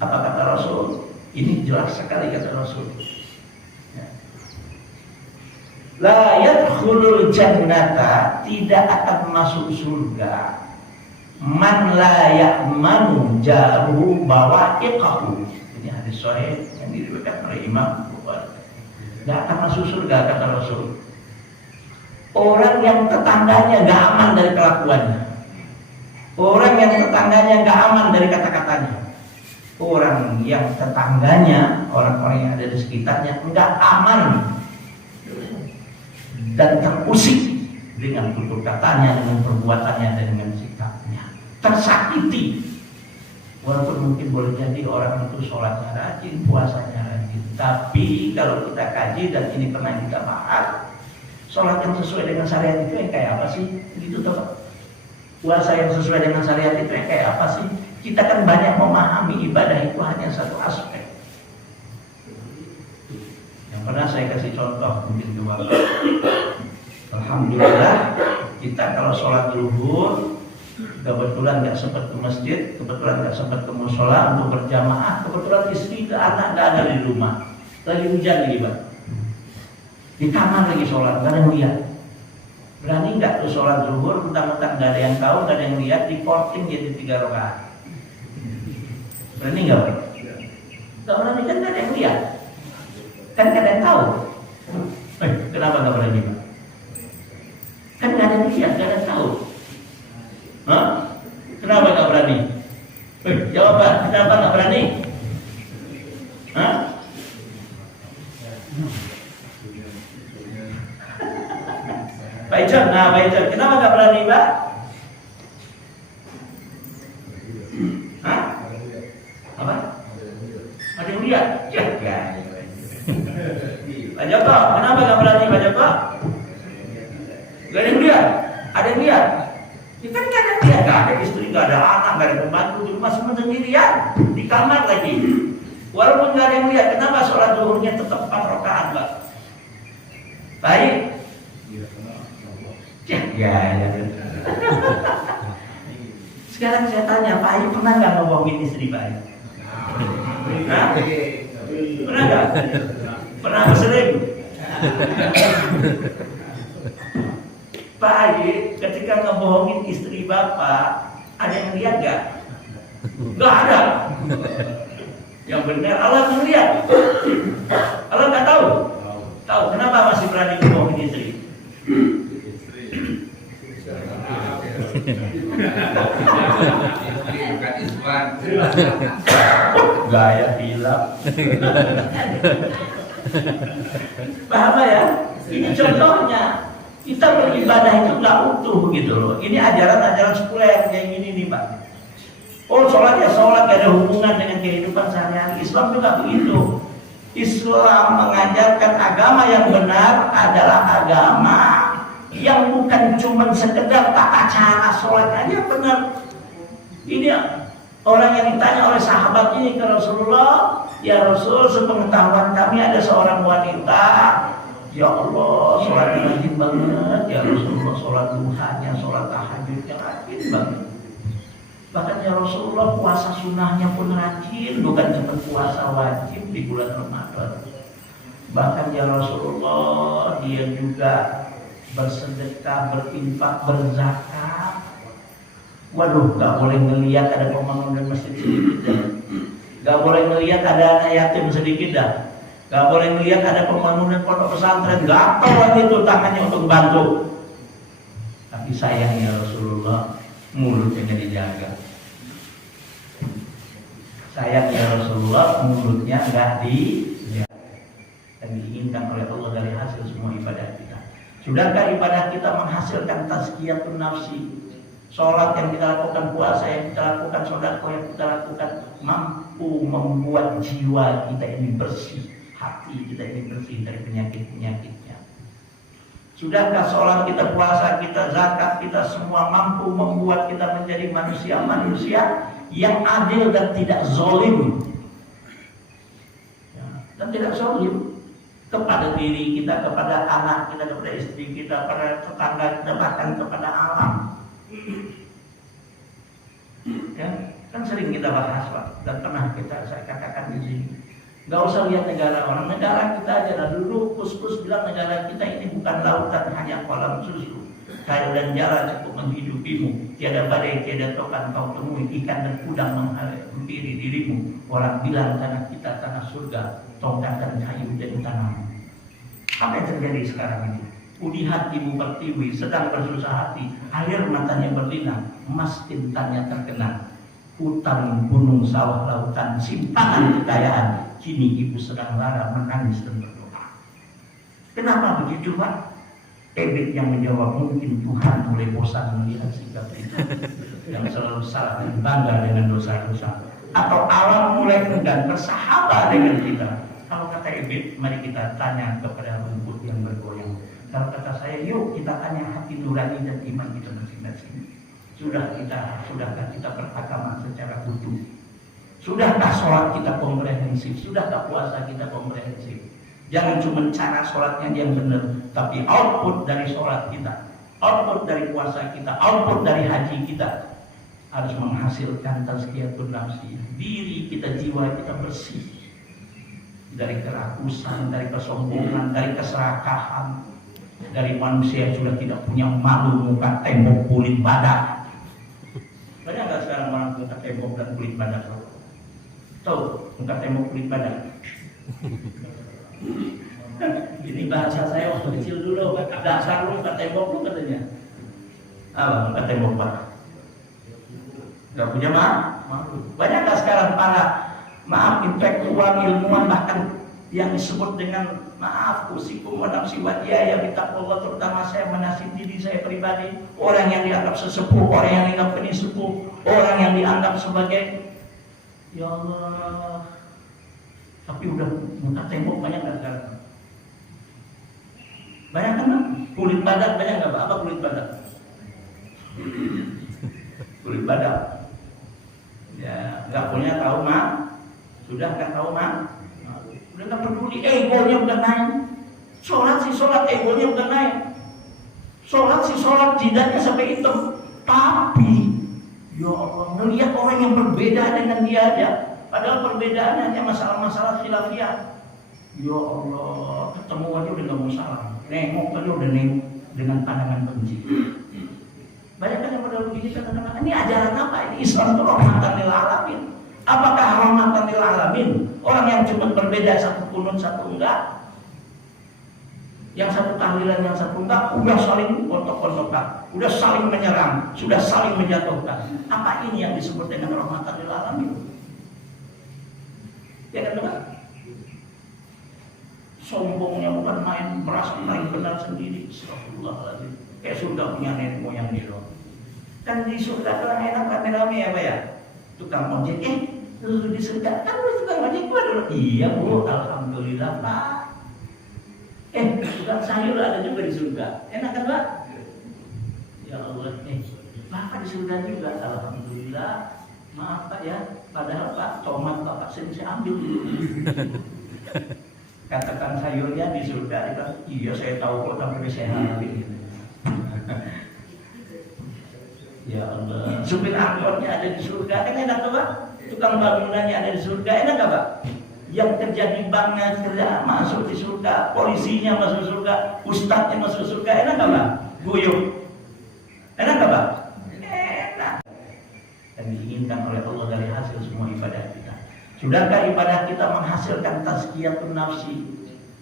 Apa kata Rasul? Ini jelas sekali kata Rasul. La yadkhulul jannata, tidak akan masuk surga man la ya'manu jaruhu bawa'iqahu. Ini hadis sahih yang diriwayatkan oleh Imam Bukhari. Tidak akan masuk surga kata Rasul orang yang tetangganya gak aman dari kelakuannya, orang yang tetangganya gak aman dari kata-katanya, orang yang tetangganya, orang-orang yang ada di sekitarnya enggak aman dan terusik dengan tutur katanya, dengan perbuatannya, dan dengan sikapnya, tersakiti. Walaupun mungkin boleh jadi orang itu sholatnya rajin, puasanya rajin, tapi kalau kita kaji dan ini pernah kita bahas, Sholat yang sesuai dengan syariat itu yang kayak apa sih? Gitu toh. Puasa yang sesuai dengan syariat itu yang kayak apa sih? Kita kan banyak memahami ibadah itu hanya satu aspek. Yang pernah saya kasih contoh mungkin dua. Alhamdulillah kita kalau sholat zuhur kebetulan nggak sempat ke masjid, kebetulan nggak sempat ke musola untuk berjamaah, kebetulan istri ke anak nggak ada di rumah, lagi hujan nih Pak, di kamar lagi sholat, nggak ada yang lihat. Berani nggak tuh sholat zuhur, mentang-mentang nggak ada yang tahu, nggak ada yang lihat, di porting jadi 3 rakaat. Berani nggak Pak? Nggak berani kan nggak ada yang lihat, kan nggak ada yang tahu. Kenapa nggak berani Pak? Kan nggak ada yang lihat, nggak ada yang tahu. Hah? Kenapa nggak berani? Jawab Pak, kenapa nggak berani? Hah? Pak Ijon, Pak Ijon, kenapa nggak berani Pak? Hah? Apa? Ada yang lihat? Ya. Pak Joko, kenapa nggak berani Pak Joko? Gak ada yang lihat? Ada yang lihat? Ya kan gak ada yang lihat, gak ada istri, gak ada anak, gak ada pembantu, di rumah semua sendirian, di kamar lagi. Walaupun gak ada yang lihat, kenapa sholat zuhurnya tetap 4 rakaat Pak? Baik? Ya. Sekarang saya tanya, Pak Ayu pernah gak ngomongin istri Pak Ayu? Hah? Pernah gak? Pernah sering? Pak Ayi ketika ngebohongin istri Bapak, ada yang lihat gak? Gak ada. Yang benar Allah melihat. Allah gak tahu. Tahu kenapa masih berani ngebohongin istri? Gaya hilap. Paham ya? Ini contohnya. Kita beribadah itu nggak utuh gitu loh. Ini ajaran-ajaran sekuler kayak gini nih Pak. Oh sholat ya sholat, gak ada hubungan dengan kehidupan sehari-hari. Islam juga begitu. Islam mengajarkan agama yang benar adalah agama yang bukan cuma sekedar tata cara sholat aja benar. Ini orang yang ditanya oleh sahabat ini ke Rasulullah, ya Rasul, sepengetahuan kami ada seorang wanita, ya Allah, sholatnya rajin banget, ya Rasulullah, sholat duhanya, sholat tahajudnya rajin banget. Bahkan ya Rasulullah, puasa sunnahnya pun rajin, bukan cuma puasa wajib di bulan Ramadan. Bahkan ya Rasulullah, dia juga bersedekah, berinfak, berzakat. Waduh, gak boleh ngelihat ada pembangunan masjid sedikit dah. Gak boleh ngelihat ada anak yatim sedikit dah. Gak boleh ngelihat ada pembangunan pondok pesantren, gatal lagi itu tangannya untuk bantu. Tapi sayangnya Rasulullah, mulutnya nggak dijaga. Sayangnya Rasulullah, mulutnya nggak dijaga. Dan diinginkan oleh Allah dari hasil semua ibadah kita. Sudahkah ibadah kita menghasilkan tazkiyatun nafsi? Sholat yang kita lakukan, puasa yang kita lakukan, sedekah yang kita lakukan mampu membuat jiwa kita ini bersih, hati kita ini bersih dari penyakit-penyakitnya. Sudahkah sholat kita, puasa kita, zakat kita semua mampu membuat kita menjadi manusia-manusia yang adil dan tidak zolim, ya, dan tidak zolim kepada diri kita, kepada anak kita, kepada istri kita, kepada tetangga kita, bahkan kepada alam. Ya, kan sering kita bahas Pak, dan pernah saya katakan di sini. Gak usah lihat negara orang, negara kita aja lah. Dulu Kus-Kus bilang negara kita ini bukan lautan, hanya kolam susu. Kayu dan jala cukup menghidupimu. Tiada badai, tiada topan kau temui. Ikan dan udang menghampiri dirimu. Orang bilang tanah kita tanah surga, tongkat dan kayu dan tanam. Apa yang terjadi sekarang ini? Ulihat ibu pertiwi sedang bersusah hati, air matanya berlinang, emas tintanya terkenang. Hutan, gunung, sawah, lautan, simpangan kekayaan. Kini ibu sedang lara, menangis dan berdoa. Kenapa begitu Pak? Ebit yang menjawab, mungkin Tuhan mulai bosan melihat sikap kita yang selalu salah dan bangga dengan dosa-dosa. Atau alam mulai enggan bersahabat dengan kita. Kalau kata Ebit, mari kita tanya kepada rumput yang bergoyang. Kalau kata saya, saya, yuk kita tanya hati nurani dan iman kita masing-masing. Sudahkah kita beragama secara utuh? Sudahkah sholat kita komprehensif? Sudahkah puasa kita komprehensif? Jangan cuma cara sholatnya yang benar, tapi output dari sholat kita, output dari puasa kita, output dari haji kita harus menghasilkan tazkiyatun nafsi. Diri kita, jiwa kita bersih dari kerakusan, dari kesombongan, dari keserakahan, dari manusia yang sudah tidak punya malu, muka tembok kulit badak. Banyak nggak sekarang orang muka tembok dan kulit badak? Tahu muka tembok kulit badak? Ini bahasa saya waktu kecil dulu. Dasar lu muka tembok lu katanya. Apa muka tembok badak? Gak punya malu. Banyak nggak sekarang para intelektual, ilmuwan, bahkan yang disebut dengan maaf usikum wa nafsi wa ya bitaqwallah, terutama saya menasih diri saya pribadi, orang yang dianggap sesepuh, orang yang dianggap penyusup, orang yang dianggap sebagai ya Allah, tapi udah muka tembok banyak nggak sekarang? Banyak kan? Kulit badak banyak nggak? Apa kulit badak? Kulit badak ya nggak punya tahu sudah nggak tahu udah nggak peduli, egonya udah naik. Sholat sih sholat, egonya udah naik. Sholat sih sholat, jidatnya sampai hitam. Tapi ya Allah, melihat orang yang berbeda dengan dia aja, padahal perbedaannya hanya masalah-masalah khilafiyah. Ya Allah, ketemu aja udah nggak mau salam, nengok aja udah nengok dengan pandangan benci. Banyak kan yang pada begini kadang-kadang, ini ajaran apa? Ini Islam itu rahmatan lil alamin. Apakah rahmatan lil alamin? Orang yang cuma berbeda satu kunut satu enggak, yang satu tahlilan yang satu enggak, udah saling kontok-kontokan, udah saling menyerang, sudah saling menjatuhkan. Apa ini yang disebut dengan rahmatan lil alamin? Ya kan teman? Sombongnya bukan main, merasa paling benar sendiri. Astagfirullahaladzim. Kayak surga punya nenek moyang dia loh. Kan di surga kan enak rame-rame ya Pak ya. Tukang ojek, lu di surga kan lu tukang ojek gua dulu. Iya Bu, alhamdulillah Pak. Tukang sayur ada juga di surga. Enak kan Pak? Ya Allah, Bapak di surga juga. Alhamdulillah. Maaf Pak ya, padahal Pak tomat Bapak saya ambil dulu. Katakan sayurnya di surga, iya saya tahu kok tapi saya ambil. Ya Allah, supir angkotnya ada di surga, enak tuh Pak? Tukang bangunannya ada di surga, enak gak Pak? Yang kerja di banknya kerja masuk di surga, polisinya masuk surga, ustadznya masuk surga, enak gak Pak? Guyup, enak gak Pak? Enak. Dan diinginkan oleh Allah dari hasil semua ibadah kita. Sudahkah ibadah kita menghasilkan tazkiyatun nafsi?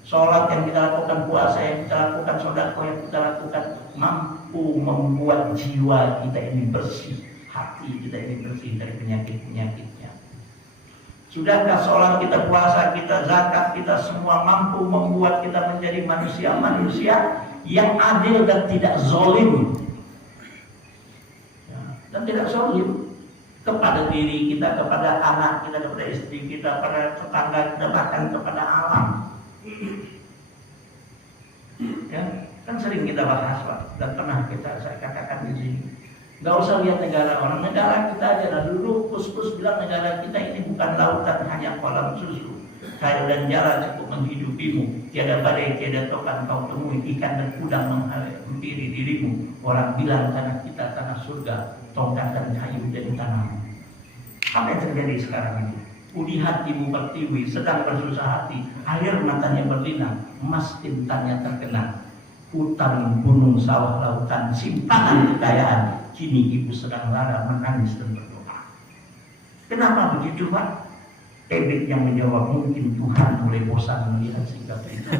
Sholat yang kita lakukan, puasa yang kita lakukan, sedekah yang kita lakukan mampu membuat jiwa kita ini bersih, hati kita ini bersih dari penyakit-penyakitnya. Sudahkah sholat kita, puasa kita, zakat kita semua mampu membuat kita menjadi manusia-manusia yang adil dan tidak zalim, dan tidak zalim kepada diri kita, kepada anak kita, kepada istri kita, kepada tetangga kita, bahkan kepada alam. Ya, kan sering kita bahas Pak, dan pernah saya katakan di sini. Gak usah lihat negara orang, negara kita aja. Nah dulu Kus bilang negara kita ini bukan lautan hanya kolam susu. Kayu dan jala cukup menghidupimu. Tiada badai, tiada tokan kau temui, ikan dan udang menghampiri dirimu. Orang bilang tanah kita tanah surga, tongkat dan kayu jadi tanam. Apa yang terjadi sekarang ini? Udi hatimu pertiwi, sedang bersusah hati, air matanya berlinang, emas tintanya terkenang. Hutan, gunung, sawah, lautan, simpanan kekayaan, kini ibu sedang lara menangis dan berdoa. Kenapa begitu Pak? Ebit yang menjawab, mungkin Tuhan mulai bosan melihat sikap itu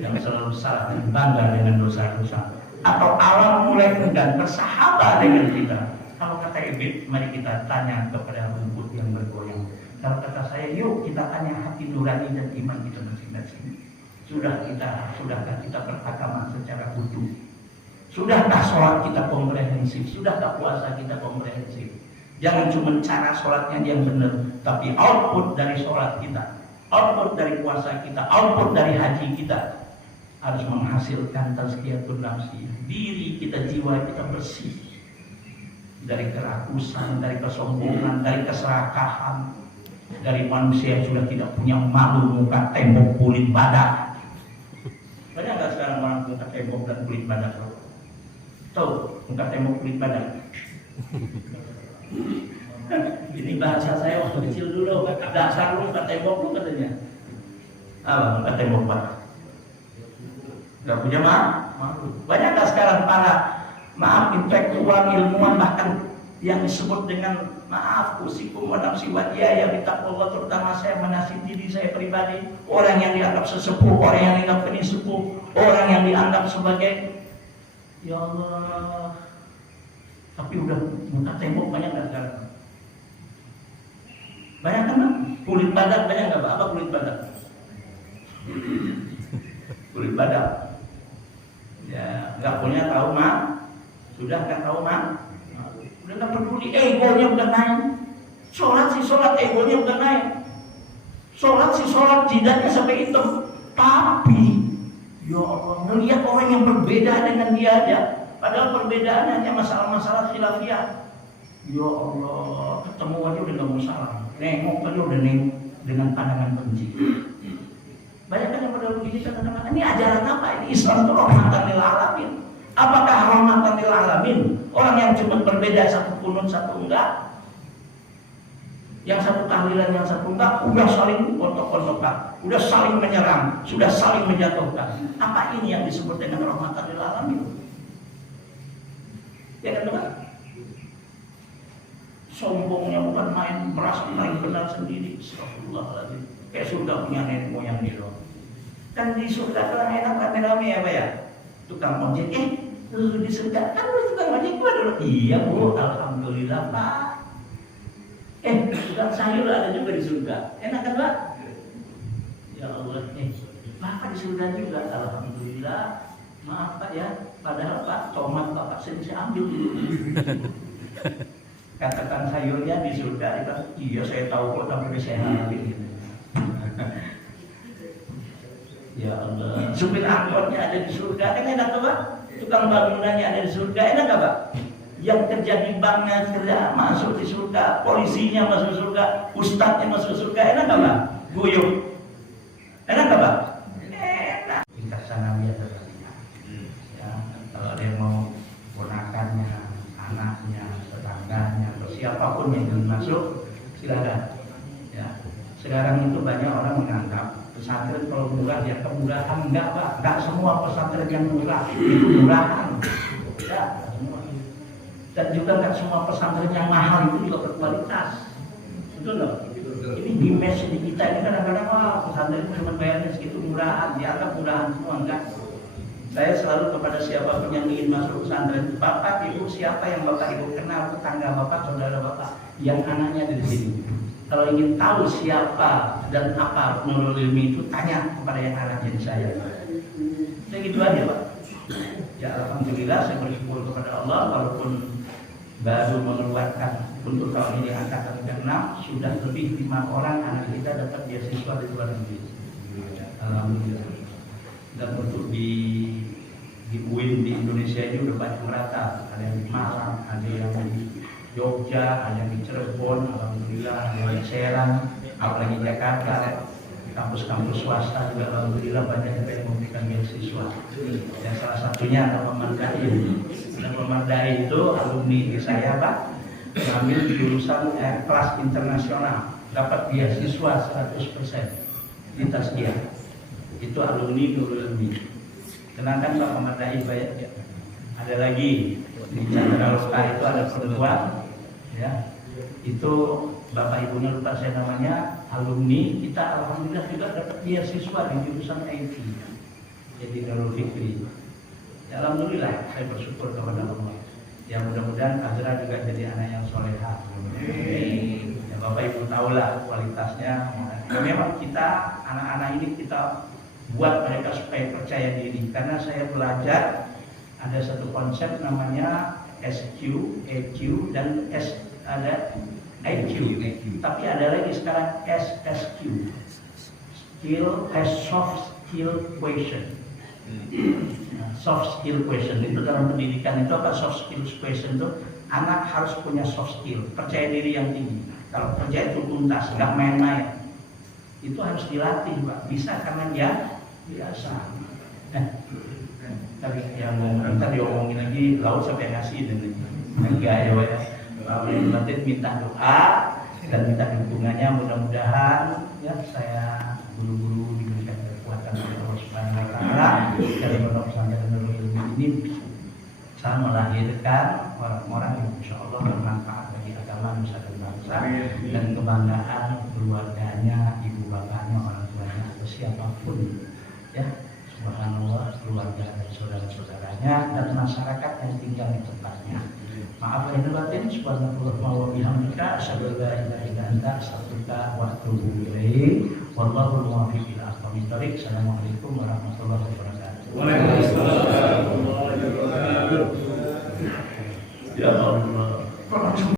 yang selalu salah dan bangga dengan dosa-dosa, atau alam mulai enggan bersahabat dengan kita. Kalau kata Ebit, mari kita tanya kepada rumput yang bergoyang. Kalau kata saya, yuk kita tanya hati nurani dan iman kita masing-masing. Sudahkah kita beragama secara utuh? Sudahkah sholat kita komprehensif? Sudahkah puasa kita komprehensif? Jangan cuma cara sholatnya yang benar, tapi output dari sholat kita, output dari puasa kita, output dari haji kita harus menghasilkan tazkiyatun nafsi. Diri kita, jiwa kita bersih dari kerakusan, dari kesombongan, dari keserakahan, dari manusia yang sudah tidak punya malu, muka tembok kulit badak. Banyak nggak sekarang orang muka tembok dan kulit badak? Tahu muka tembok kulit badak? Ini bahasa saya waktu kecil dulu. Dasar lu muka tembok lu katanya. Apa muka tembok badak? Gak punya malu. Banyak nggak sekarang para intelektual, ilmuwan, bahkan yang disebut dengan maaf usikum wa nafsi wa ya bitaqwallah, terutama saya menasih diri saya pribadi, orang yang dianggap sesepuh, orang yang dianggap penyusup, orang yang dianggap sebagai ya Allah, tapi udah muka tembok banyak nggak sekarang? Banyak kan? Kulit badak banyak nggak? Apa kulit badak? Kulit badak ya nggak punya tahu sudah nggak tahu udah nggak peduli, egonya udah naik. Sholat sih sholat, egonya udah naik. Sholat sih sholat, jidatnya sampai hitam. Tapi ya Allah, melihat orang yang berbeda dengan dia aja, padahal perbedaannya hanya masalah-masalah khilafiyah. Ya Allah, ketemu aja udah nggak mau salam, nengok aja udah nengok dengan pandangan benci. Banyak kan yang pada begini kata-kata, ini ajaran apa? Ini Islam itu rahmatan lil alamin. Apakah rahmatan lil alamin? Orang yang cuma berbeda satu kunut satu enggak, yang satu tahlilan yang satu enggak, udah saling kontok-kontokan, udah saling menyerang, sudah saling menjatuhkan. Apa ini yang disebut dengan rahmatan lil alamin? Ya kan teman? Sombongnya bukan main, merasa paling benar sendiri. Astagfirullahaladzim. Kayak surga punya nenek moyang gitu. Kan di surga kan enak rame-rame ya Pak ya. Tukang ojek, di surga kan lu tukang ojek gua dulu. Iya Bu, alhamdulillah Pak. Tukang sayur ada juga di surga. Enak kan Pak? Ya Allah, Bapak di surga juga, alhamdulillah. Maaf Pak ya, padahal Pak tomat Bapak saya ambil dulu. Katakan sayurnya di surga, iya saya tahu kok, tapi saya ambil gitu. Ya Allah, supir angkotnya ada di surga, enak gak Pak? Tukang bangunannya ada di surga, enak gak Pak? Yang kerja di banknya kerja masuk di surga, polisinya masuk surga, ustadznya masuk surga, enak gak Pak? Guyup, enak gak Pak? Enak. Tingkat sana biar terlihat. Ya, kalau ada yang mau ponakannya, anaknya, tetangganya, atau siapapun yang ingin masuk, silakan. Ya, sekarang itu banyak orang menganggap pesantren kalau murah ya kemurahan. Enggak Pak, enggak semua pesantren yang murah itu murahan ya, semua. Dan juga enggak semua pesantren yang mahal itu juga berkualitas, betul loh. Ini image di kita ini kadang-kadang pesantren itu cuma bayarnya segitu murahan, dianggap murahan semua. Enggak. Saya selalu kepada siapapun yang ingin masuk pesantren, Bapak Ibu siapa yang Bapak Ibu kenal, tetangga Bapak, saudara Bapak yang anaknya ada di sini. Kalau ingin tahu siapa dan apa Nurul Ilmi itu, tanya kepada yang ada jadi saya. Saya gitu aja Pak. Ya alhamdulillah saya bersyukur kepada Allah, walaupun baru mengeluarkan untuk tahun ini angkatan ke-6 sudah lebih 5 orang anak kita dapat beasiswa di luar negeri. Alhamdulillah. Dan untuk di UIN di Indonesia ini udah banyak merata. Ada yang di Malang, ada yang di Jogja, ada yang di Cirebon, alhamdulillah, ada yang di Serang, apalagi Jakarta, kampus-kampus swasta juga alhamdulillah banyak yang memberikan beasiswa. Dan salah satunya adalah Mamardai. Dan Mamardai itu alumni di saya Pak, mengambil jurusan kelas internasional, dapat beasiswa 100% di Taskia. Itu alumni Nurul Ilmi. Kenalkan Pak Mamardai banyak. Ada lagi di Chandra Loka itu ada perempuan. Ya, itu bapak ibunya lupa saya namanya, alumni kita alhamdulillah juga dapat beasiswa di jurusan IT, jadi Nurul Fikri. Ya, alhamdulillah saya bersyukur kepada Allah. Ya mudah-mudahan Azra juga jadi anak yang soleha. Ya bapak ibu tahulah kualitasnya. Ya, memang kita anak-anak ini kita buat mereka supaya percaya diri, karena saya belajar ada satu konsep namanya SQ, EQ, dan ada IQ. Tapi ada lagi sekarang SSQ, Skill as Soft Skill Question. Soft skill question itu dalam pendidikan itu apa? Soft skill question itu anak harus punya soft skill, percaya diri yang tinggi. Kalau kerja itu tuntas, nggak main-main. Itu harus dilatih, Pak. Bisa karena dia biasa. Tadi yang kita diomongin lagi laut sampai ngasih dan enggak ya, Pak. Nanti minta doa dan minta dukungannya, mudah-mudahan ya saya guru-guru diberikan kekuatan oleh Allah Subhanahu wa taala dari pondok pesantren Nurul Ilmi ini bisa melahirkan orang-orang yang insya Allah bermanfaat bagi agama nusa dan bangsa dan kebanggaan keluarganya, ibu bapaknya, orang tuanya atau siapapun ya, subhanallah, keluarga dan saudara-saudaranya dan masyarakat yang tinggal di tempatnya. Maaf lahir batin, subhanallah wa bihamdika, asyhadu an la ilaha illa anta, astaghfiruka wa atubu ilaik. Wallahu muwaffiq ila aqwamit thoriq. Assalamualaikum warahmatullahi wabarakatuh. Waalaikumsalam.